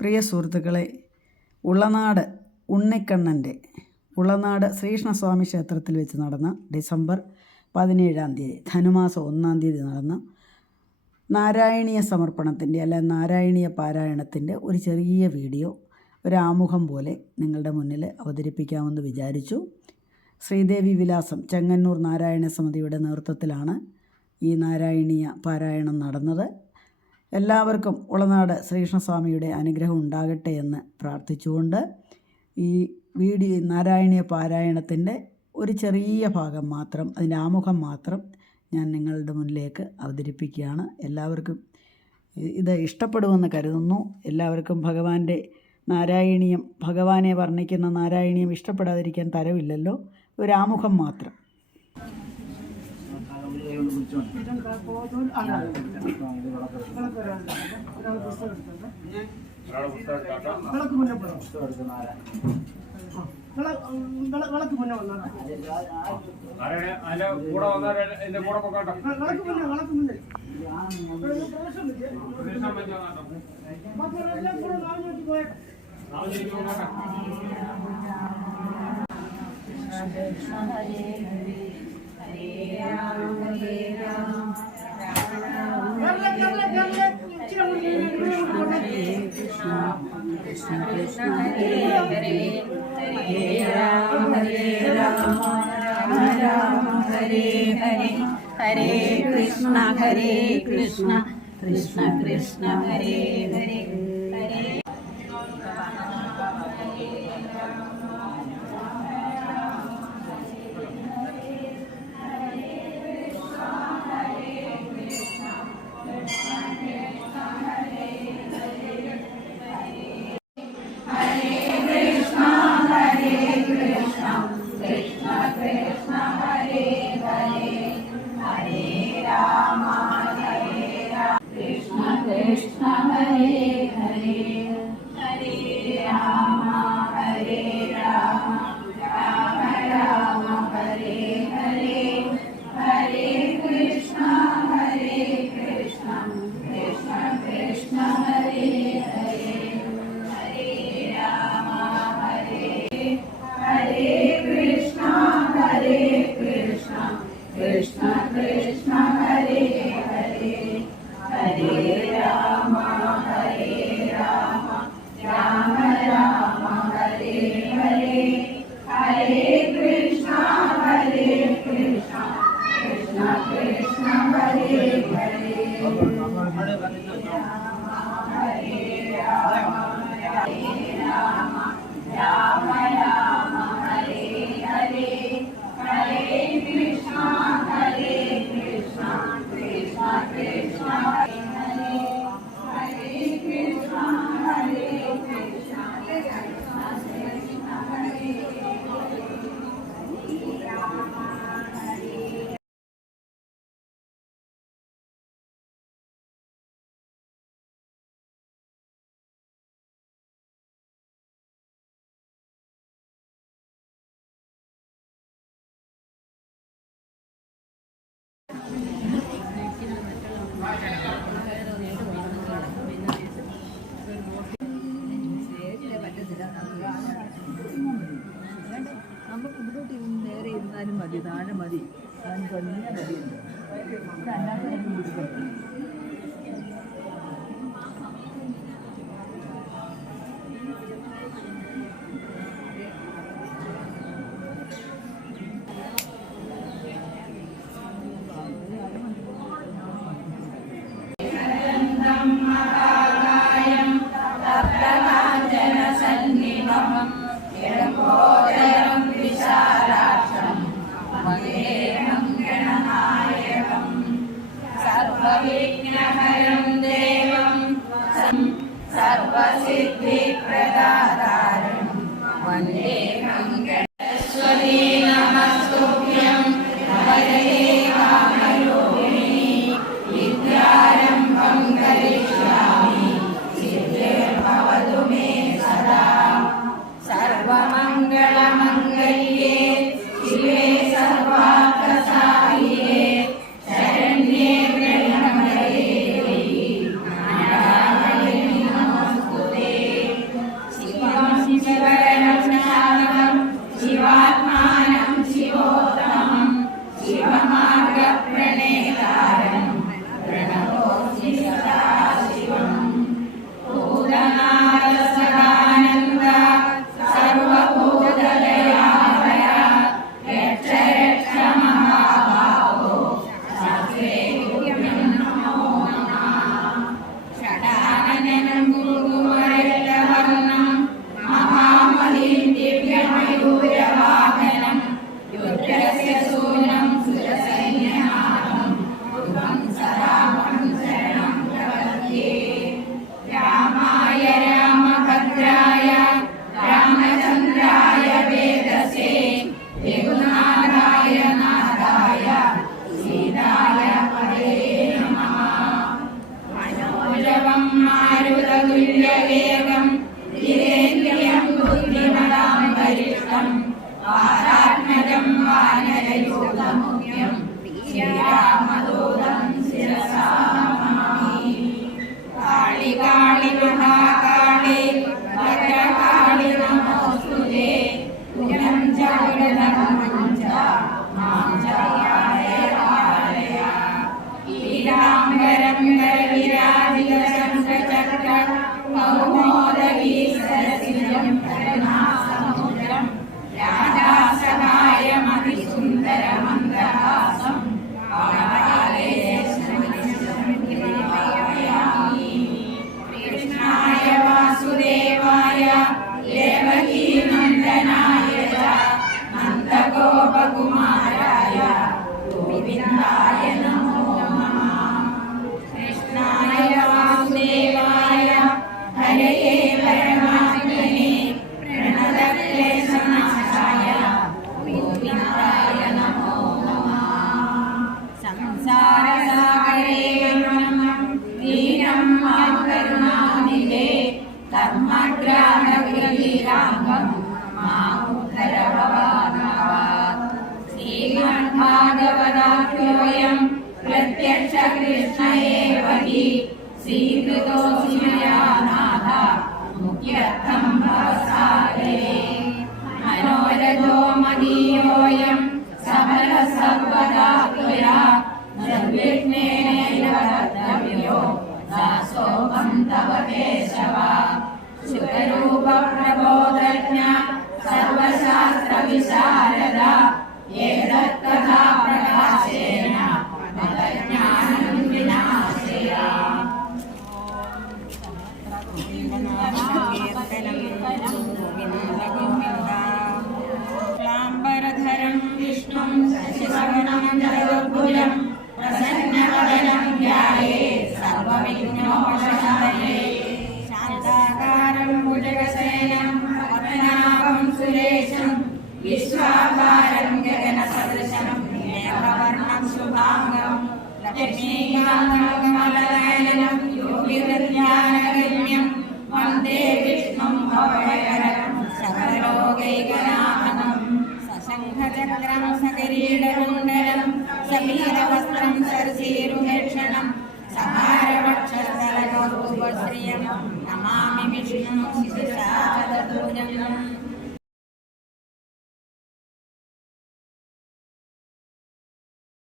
പ്രിയ സുഹൃത്തുക്കളെ, ഉള്ളനാട് ശ്രീകൃഷ്ണസ്വാമി ക്ഷേത്രത്തിൽ വെച്ച് നടന്ന ഡിസംബർ 17 ധനുമാസം 1 നടന്ന നാരായണീയ സമർപ്പണത്തിൻ്റെ നാരായണീയ പാരായണത്തിൻ്റെ ഒരു ചെറിയ വീഡിയോ, ഒരാമുഖം പോലെ നിങ്ങളുടെ മുന്നിൽ അവതരിപ്പിക്കാമെന്ന് വിചാരിച്ചു. ശ്രീദേവി വിലാസം ചെങ്ങന്നൂർ നാരായണ സമിതിയുടെ നേതൃത്വത്തിലാണ് ഈ നാരായണീയ പാരായണം നടന്നത്. എല്ലാവർക്കും ഉളനാട് ശ്രീകൃഷ്ണസ്വാമിയുടെ അനുഗ്രഹം ഉണ്ടാകട്ടെ എന്ന് പ്രാർത്ഥിച്ചുകൊണ്ട് ഈ നാരായണീയ പാരായണത്തിൻ്റെ ഒരു ചെറിയ ഭാഗം മാത്രം, അതിൻ്റെ ആമുഖം മാത്രം ഞാൻ നിങ്ങളുടെ മുന്നിലേക്ക് അവതരിപ്പിക്കുകയാണ്. എല്ലാവർക്കും ഇത് ഇഷ്ടപ്പെടുമെന്ന് കരുതുന്നു. എല്ലാവർക്കും ഭഗവാനെ വർണ്ണിക്കുന്ന നാരായണീയം ഇഷ്ടപ്പെടാതിരിക്കാൻ തരമില്ലല്ലോ. ഒരു ആമുഖം മാത്രം. ഹരേ കൃഷ്ണ ഹരേ കൃഷ്ണ കൃഷ്ണ കൃഷ്ണ ഹരേ ഹരേ ഹരേ Krishna Hare Hare Hare Rama Hare Rama Rama Rama Hare Hare Hare Krishna Hare Krishna Krishna Krishna Hare Hare Hare Rama Hare Hare Krishna Hare Krishna Krishna Krishna Hare Hare Hare Rama Hare Rama Rama Rama Hare Hare Hare Krishna Hare Krishna Krishna Krishna Hare Hare Hare Rama Hare Rama Rama Rama Hare Hare Hare Krishna Hare Krishna Krishna Krishna നമുക്ക് ഇവിടോട്ട് നേരെ ഇരുന്നാലും മതി, താഴെ മതി, അതിന് തന്നെ മതിയുണ്ട്. അല്ലാതെ सर्वविघ्नहरं देवं सर्वसिद्धिप्रदातारं वन्देऽहं गणेश्वरी नमस्तुभ्यं वरदे कामरूपिणि विद्यारम्भं करिष्यामि सिद्धिर्भवतु मे सदा सर्वमङ्गलमङ्गल्ये शिवे सर्वार्थसाधिके शरण्ये त्र्यम्बके देवी नारायणी नमोस्तुते। ധർമ്മഗ്രാമഗീരാംഗം മാമുദ്ധരഭവാനാവാത്. ശ്രീമദ്ഭാഗവതാഖ്യോയം പ്രത്യക്ഷ കൃഷ്ണ ഏവ ഹി സ്വീകൃതോऽസ്മി മയാ നാഥ മുഖ്യർത്ഥം ഭവസാഗരേ. മനോരഥോ മദീയോऽയം സഫല സർവദാ ത്വയാ നിർവിഘ്നേനൈവ കർത്തവ്യോ ദാസോऽഹം തവ കേശവ. ശുകരൂപ പ്രബോധജ്ഞ സർവശാസ്ത്ര വിശാരദ ഏതത്കഥാ പ്രകാശേന മതജ്ഞാനം വിനാശയ. ലാംബരധരം വിഷ്ണും ശശിവർണം ചതുർഭുജം പ്രസന്നവദനം ധ്യായേത് സർവവിഘ്നോപശാന്തയേ. ശാന്താകാരം ഭുജഗശയനം പത്മനാഭം സുരേശം വിശ്വാകാരം ഗഗനസദൃശം മേഘവർണം ശുഭാംഗം ലക്ഷ്മീകാന്തം